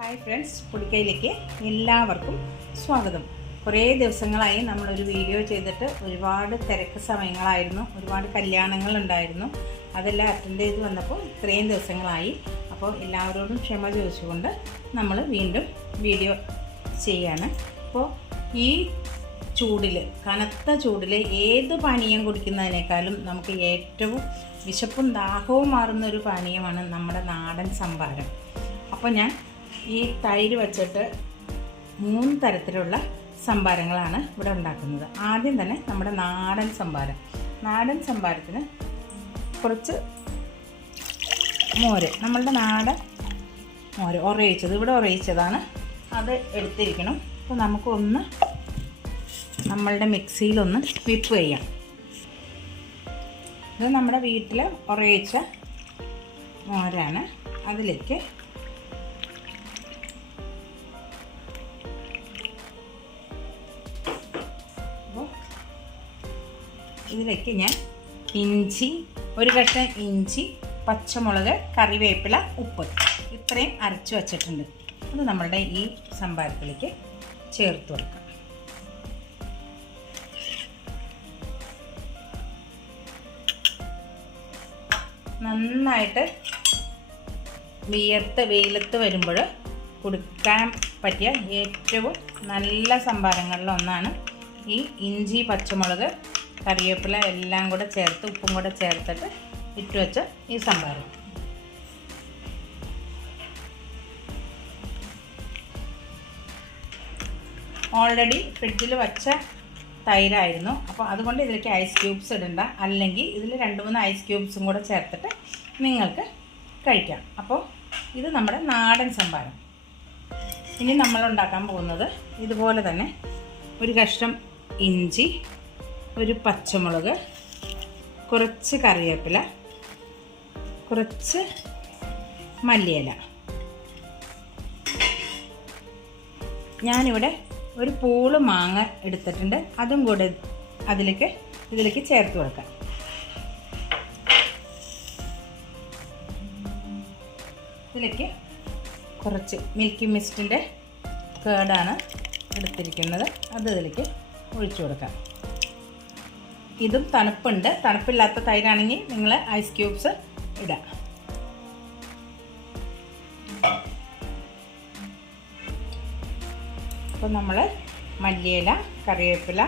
Hi friends പുളിക്കയിലേക്ക് എല്ലാവർക്കും സ്വാഗതം. കുറേ ദിവസങ്ങളായി നമ്മളൊരു വീഡിയോ ചെയ്തിട്ട് ഒരുപാട് തിരക്ക് സമയങ്ങളായിരുന്നു ഒരുപാട് കല്യാണങ്ങളുണ്ടായിരുന്നു അതെല്ലാം അറ്റൻഡ് ചെയ്ത് വന്നപ്പോൾ ഇത്രയും ദിവസങ്ങളായി. അപ്പോൾ എല്ലാവരോടും ക്ഷമ ചോദിച്ചുകൊണ്ട് നമ്മൾ വീണ്ടും വീഡിയോ ചെയ്യാണ്. അപ്പോൾ ഈ ചൂടിൽ കനത്ത ചൂടിൽ ഏത് പാനീയം കുടിക്കുന്നതിനേക്കാളും നമുക്ക് ഏറ്റവും വിശപ്പും ദാഹവും മാറുന്ന ഒരു പാനീയമാണ് നമ്മുടെ നാടൻ സംഭാരം. അപ്പോൾ ഞാൻ ഈ തൈര് വച്ചിട്ട് മൂന്ന് തരത്തിലുള്ള സംഭാരങ്ങളാണ് ഇവിടെ ഉണ്ടാക്കുന്നത്. ആദ്യം തന്നെ നമ്മുടെ നാടൻ സംഭാരം. നാടൻ സംഭാരത്തിന് കുറച്ച് മോര്. നമ്മളുടെ നാടൻ മോര് ഉറയിച്ചത് ഇവിടെ ഉറയിച്ചതാണ് അത് എടുത്തിരിക്കണം. അപ്പോൾ നമുക്കൊന്ന് നമ്മളുടെ മിക്സിയിലൊന്ന് വിപ്പ് ചെയ്യാം. ഇത് നമ്മുടെ വീട്ടിൽ ഉറയിച്ച മോരാണ്. അതിലേക്ക് ഇതിലേക്ക് ഞാൻ ഇഞ്ചി ഒരു കഷ്ണം ഇഞ്ചി പച്ചമുളക് കറിവേപ്പില ഉപ്പ് ഇത്രയും അരച്ച് വച്ചിട്ടുണ്ട്. അത് നമ്മളുടെ ഈ സംഭാരത്തിലേക്ക് ചേർത്ത് കൊടുക്കാം. നന്നായിട്ട് വിയർത്ത് വെയിലത്ത് വരുമ്പോൾ കൊടുക്കാൻ പറ്റിയ ഏറ്റവും നല്ല സംഭാരങ്ങളിൽ ഒന്നാണ് ഈ ഇഞ്ചി പച്ചമുളക് കറിവേപ്പില എല്ലാം കൂടെ ചേർത്ത് ഉപ്പും കൂടെ ചേർത്തിട്ട് ഇട്ട് വെച്ച ഈ സാമ്പാർ. ഓൾറെഡി ഫ്രിഡ്ജിൽ വച്ച തൈരായിരുന്നു. അപ്പോൾ അതുകൊണ്ട് ഇതിലേക്ക് ഐസ് ക്യൂബ്സ് ഇടണ്ട. അല്ലെങ്കിൽ ഇതിൽ രണ്ട് മൂന്ന് ഐസ് ക്യൂബ്സും കൂടെ ചേർത്തിട്ട് നിങ്ങൾക്ക് കഴിക്കാം. അപ്പോൾ ഇത് നമ്മുടെ നാടൻ സംഭാരം ഇനി നമ്മൾ ഉണ്ടാക്കാൻ പോകുന്നത് ഇതുപോലെ തന്നെ ഒരു കഷ്ണം ഇഞ്ചി ഒരു പച്ചമുളക് കുറച്ച് കറിവേപ്പില കുറച്ച് മല്ലിയില. ഞാനിവിടെ ഒരു പൂൾ മാങ്ങ എടുത്തിട്ടുണ്ട്. അതും കൂടെ അതിലേക്ക് ഇതിലേക്ക് ചേർത്ത് കൊടുക്കാം. ഇതിലേക്ക് കുറച്ച് മിൽക്കി മിസ്റ്റിന്റെ കേടാണ് എടുത്തിരിക്കുന്നത്. അത് ഇതിലേക്ക് ഒഴിച്ചു കൊടുക്കാം. ഇതും തണുപ്പുണ്ട്. തണുപ്പില്ലാത്ത തൈരാണെങ്കിൽ നിങ്ങൾ ഐസ് ക്യൂബ്സ് ഇടാം. അപ്പോൾ നമ്മൾ മല്ലിയില കറിവേപ്പില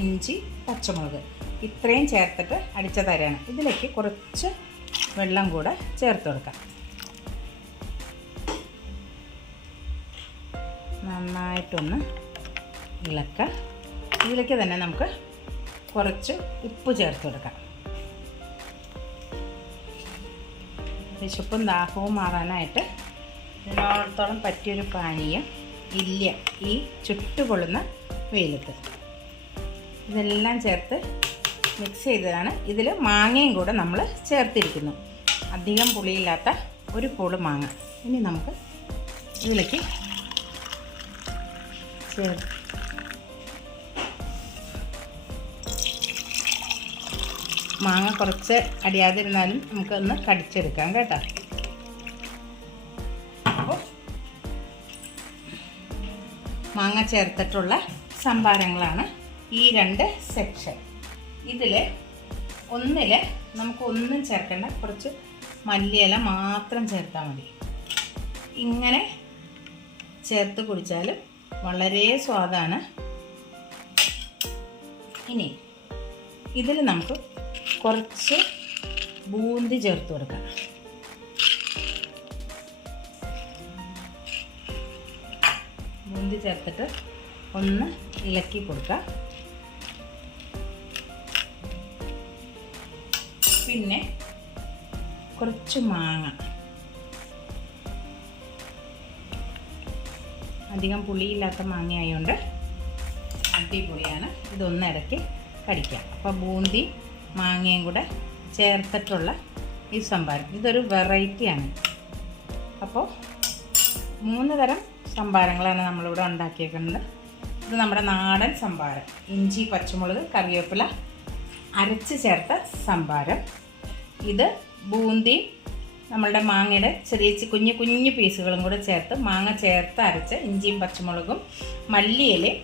ഇഞ്ചി പച്ചമുളക് ഇത്രയും ചേർത്തിട്ട് അടിച്ച തരാണ്. ഇതിലേക്ക് കുറച്ച് വെള്ളം കൂടെ ചേർത്ത് കൊടുക്കാം. നന്നായിട്ടൊന്ന് ഇളക്ക. ഇതിലേക്ക് തന്നെ നമുക്ക് കുറച്ച് ഉപ്പ് ചേർത്ത് കൊടുക്കാം. വിശപ്പും ദാഹവും മാറാനായിട്ട് ഇതിനോടത്തോളം പറ്റിയൊരു പാനീയം ഇല്ല ഈ ചുട്ടുപൊള്ളുന്ന വെയിലത്ത്. ഇതെല്ലാം ചേർത്ത് മിക്സ് ചെയ്തതാണ്. ഇതിൽ മാങ്ങയും കൂടെ നമ്മൾ ചേർത്തിരിക്കുന്നു. അധികം പുളിയില്ലാത്ത ഒരു പൂൾ മാങ്ങ. ഇനി നമുക്ക് ഇതിലേക്ക് ചേർ മാങ്ങ കുറച്ച് അടിയാതിരുന്നാലും നമുക്കൊന്ന് കടിച്ചെടുക്കാം കേട്ടോ. അപ്പോൾ മാങ്ങ ചേർത്തിട്ടുള്ള സംഭാരങ്ങളാണ് ഈ രണ്ട് സെക്ഷൻ. ഇതിൽ ഒന്നിൽ നമുക്ക് ഒന്നും ചേർക്കേണ്ട കുറച്ച് മല്ലിയില മാത്രം ചേർത്താൽ മതി. ഇങ്ങനെ ചേർത്ത് കുടിച്ചാലും വളരെ സ്വാദാണ്. ഇനി ഇതിൽ നമുക്ക് കുറച്ച് ബൂന്തി ചേർത്ത് കൊടുക്കാം. ബൂന്തി ചേർത്തിട്ട് ഒന്ന് ഇളക്കി കൊടുക്കാം. പിന്നെ കുറച്ച് മാങ്ങ. അധികം പുളിയില്ലാത്ത മാങ്ങ ആയതുകൊണ്ട് അടിപൊളിയാണ്. ഇതൊന്നിടയ്ക്ക് കടിക്കാം. അപ്പോൾ ബൂന്തി മാങ്ങയും കൂടെ ചേർത്തിട്ടുള്ള ഈ സംഭാരം ഇതൊരു വെറൈറ്റിയാണ് അപ്പോൾ മൂന്ന് തരം സംഭാരങ്ങളാണ് നമ്മളിവിടെ ഉണ്ടാക്കിയേക്കുന്നത്. ഇത് നമ്മുടെ നാടൻ സംഭാരം ഇഞ്ചി പച്ചമുളക് കറിവേപ്പില അരച്ച് ചേർത്ത സംഭാരം ഇത് ബൂന്തി നമ്മളുടെ മാങ്ങയുടെ ചെറിയ കുഞ്ഞു കുഞ്ഞു പീസുകളും കൂടെ ചേർത്ത് മാങ്ങ ചേർത്ത് അരച്ച് ഇഞ്ചിയും പച്ചമുളകും മല്ലിയിലയും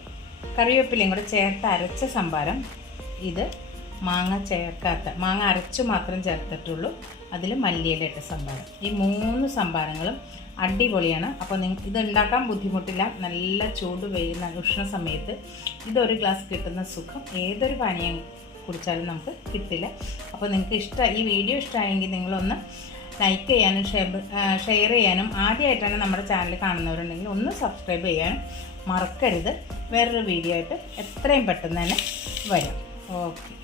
കറിവേപ്പിലയും കൂടെ ചേർത്ത് അരച്ച സംഭാരം ഇത് മാങ്ങ ചേർക്കാത്ത മാങ്ങ അരച്ചു മാത്രം ചേർത്തിട്ടുള്ളൂ. അതിൽ മല്ലിയില ഇട്ട സംഭാരം. ഈ മൂന്ന് സംഭാരങ്ങളും അടിപൊളിയാണ്. അപ്പോൾ നിങ്ങൾക്ക് ഇത് ഉണ്ടാക്കാൻ ബുദ്ധിമുട്ടില്ല. നല്ല ചൂട് വെയ്യുന്ന ഉഷ്ണ സമയത്ത് ഇതൊരു ഗ്ലാസ് കിട്ടുന്ന സുഖം. ഏതൊരു പാനീയം കുടിച്ചാലും നമുക്ക് കിട്ടില്ല. അപ്പോൾ നിങ്ങൾക്ക് ഇഷ്ടം ഈ വീഡിയോ ഇഷ്ടമായെങ്കിൽ നിങ്ങളൊന്ന് ലൈക്ക് ചെയ്യാനും ഷെയർ ചെയ്യാനും ആദ്യമായിട്ടാണ് നമ്മുടെ ചാനൽ കാണുന്നവരുണ്ടെങ്കിൽ ഒന്ന് സബ്സ്ക്രൈബ് ചെയ്യാനും മറക്കരുത്. വേറൊരു വീഡിയോ ആയിട്ട് എത്രയും പെട്ടെന്ന് തന്നെ വരും. ഓക്കെ.